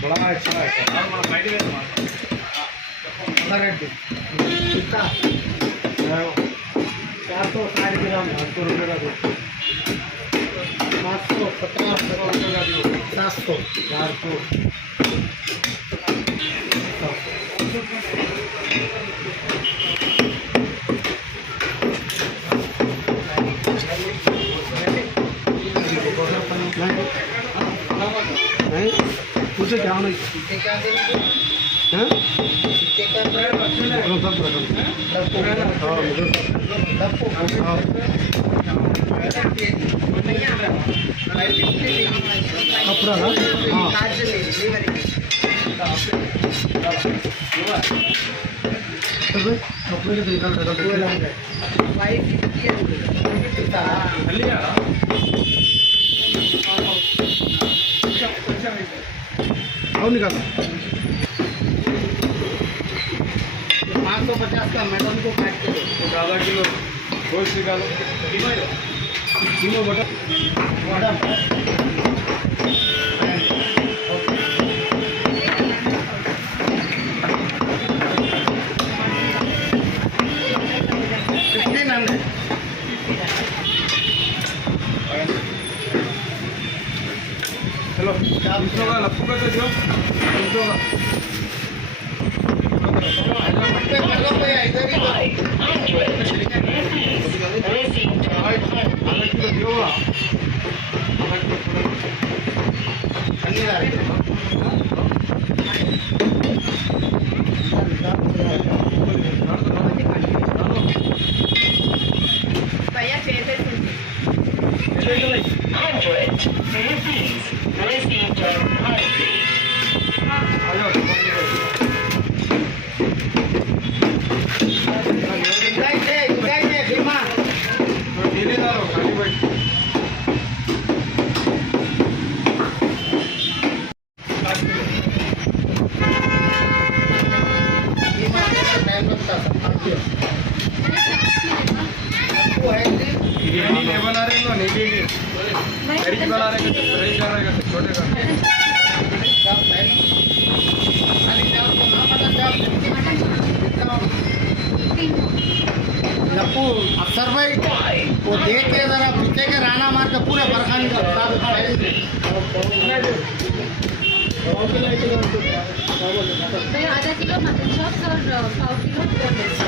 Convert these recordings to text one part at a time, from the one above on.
बड़ा अच्छा है 460 ग्राम 800 रुपये का दो 550 रुपये का दो 700 400 नहीं मुझे क्या होना कपड़ा कपड़े के तरीका और निकाल 550 का मैडम को काट के दो आधा किलो गोश्त निकालो किलो बटर मैडम चलो लप्पू का तो बिरयानी नहीं बना रहे तो नहीं देंगे फ्रेश बना रहे तो फ्रेश कर रहे तो छोटे का लप्पू अफसर भाई वो देख के जरा पीछे के राना मार के पूरे बरखानी का आधा किलो मटन चॉप्स और 5 किलो बोनलेस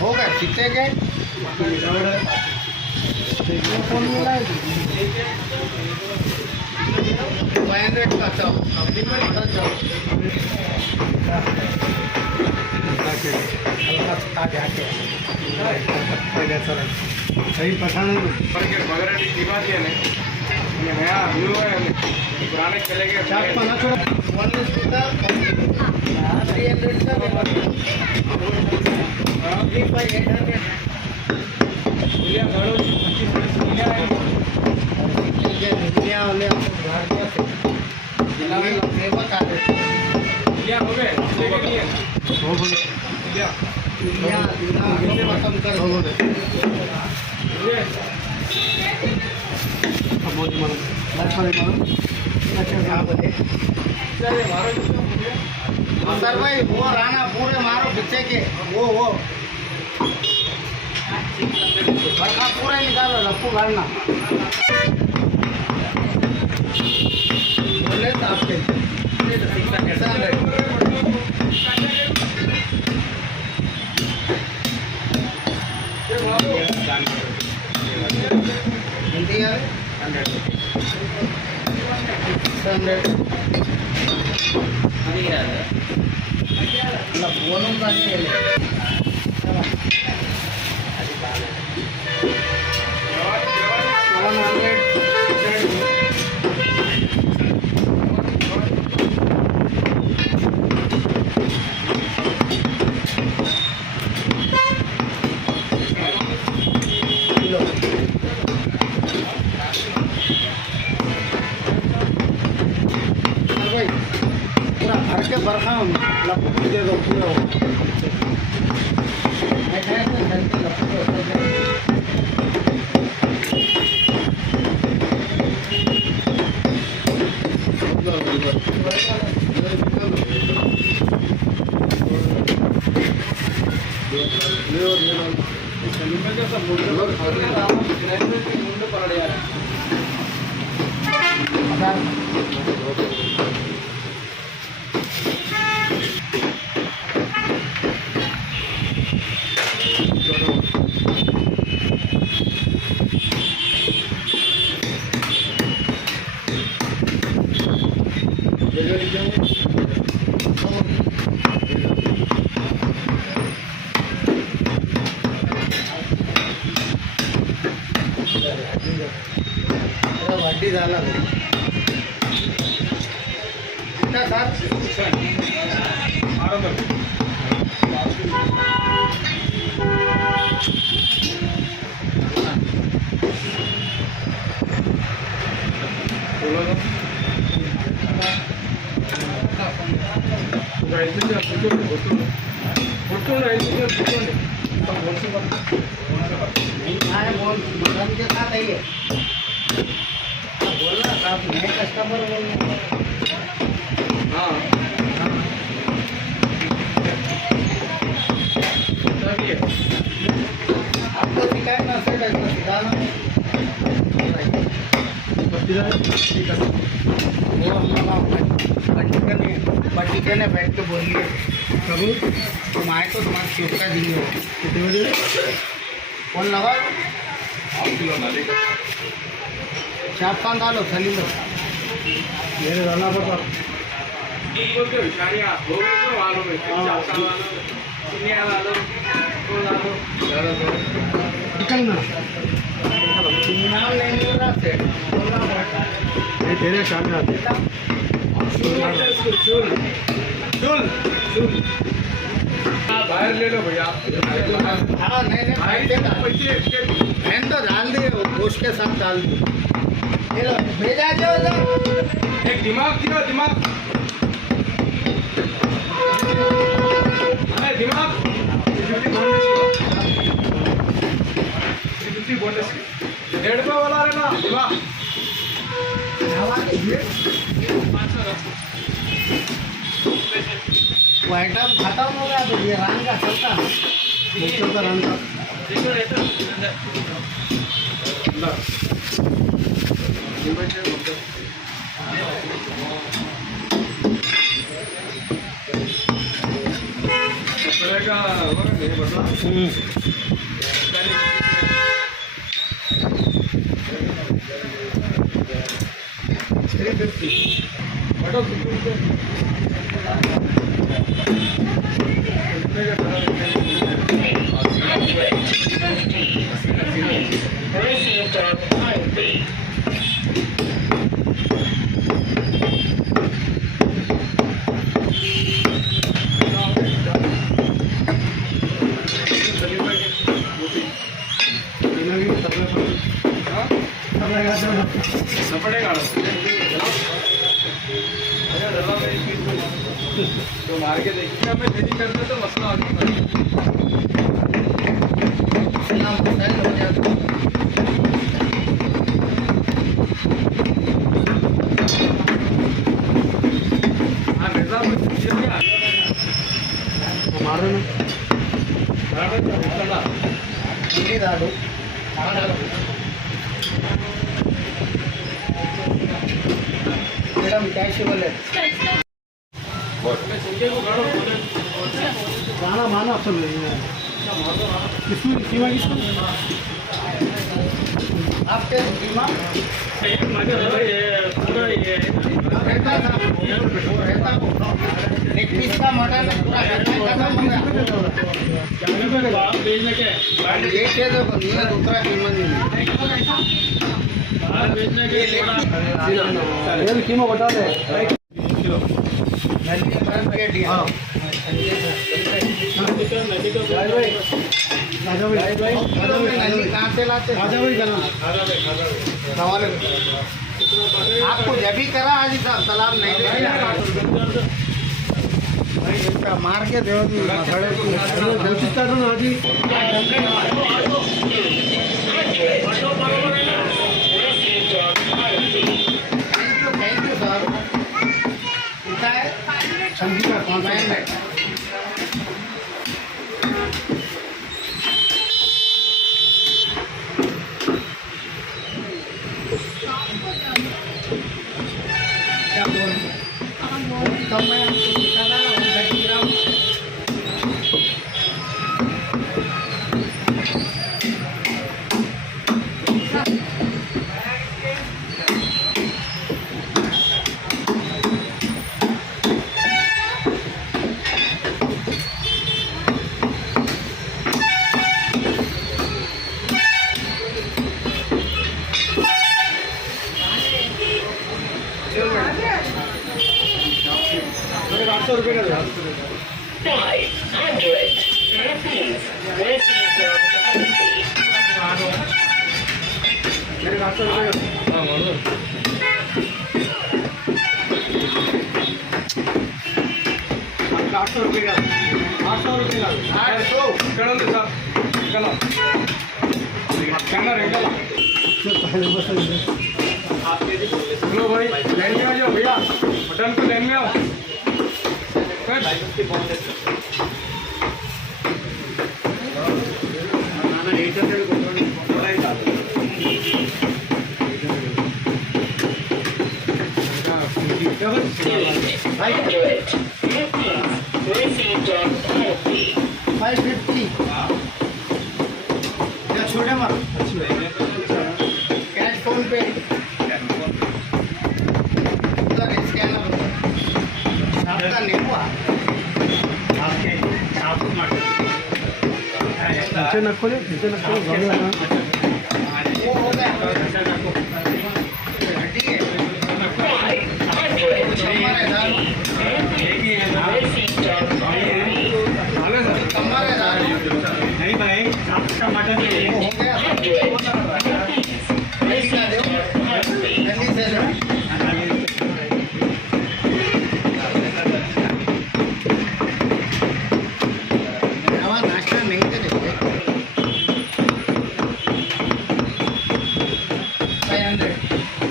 हो गए कितने के 500 का चॉप सही पठाने वगैरह दिखा दिया नहीं ये नया न्यू है पुराने चले गए 500 भाई वो राना पूरे मारो पीछे के वो बरखा पूरा निकालो लप्पू गाड़ना बोले तो आपके बोनों का ಮುಂದೆ ಪರಡೆಯಾರ वड्डी झाला कितना साथ मटन के साथ आइए बोलना साहब नए कस्टमर बोलना हाँ आपको सिखाए ना सर कैसे सिखाना वो हम लोग बटी ने बैठ के बोलिए कभी तुम आए तो तुम्हारा चुपका दिए कितने बजे फोन लगा चार पाँच डालो खाली लो मेरे डालना पड़ता तेरे सामने आते बाहर ले लो भैया हाँ नहीं मैंने तो डाल दिए गोश्त के साथ डाल दिए भेजा जो एक दिमाग दियो दिमाग दिमाग बोनस 1.5 वाला है ना दिमाग वो आइटम खत्म हो गया तो ये रंग का चलता का रंग का तो मार के देखिए मैं यदि करते तो मसला हो जाता हाँ मिर्जा मारो ना मैडम कैश बोले गाना माना सब किसमें कीमा किसमें आपके कीमा एक पीस का मटन पूरा खत्म हो गया एक है तो दूसरा कीमा नहीं कीमा बता दे आपको जब भी करा आज सलाम नहीं मार के दे संगीता कौन सा है ₹800 का ₹800 800 ఇక్కడ ఉంది సార్ ఇక్కడ स्कैनर है हेलो भाई लाइन में आ जाओ भैया मटन को लाइन में आओ छोटे मत कैश फोन पे स्कैनर आपका नहीं हुआ आपके नीचे रखो वो हो गया ठीक है नहीं भाई आपका मटन हो गया नाश्ता नहीं करेंगे 500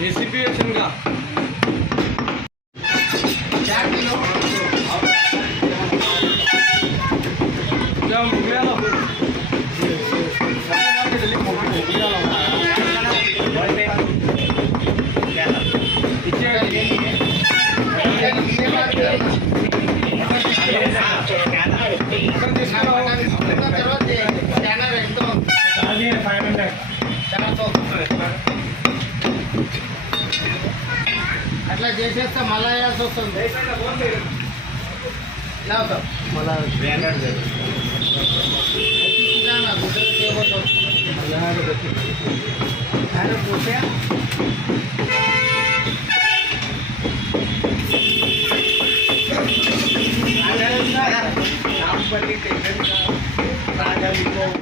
रेसिपी का 4 किलो అట్లా చేసేస్తే మళ్ళా వేయాల్సి వస్తుంది ఇలా మళ్ళా 300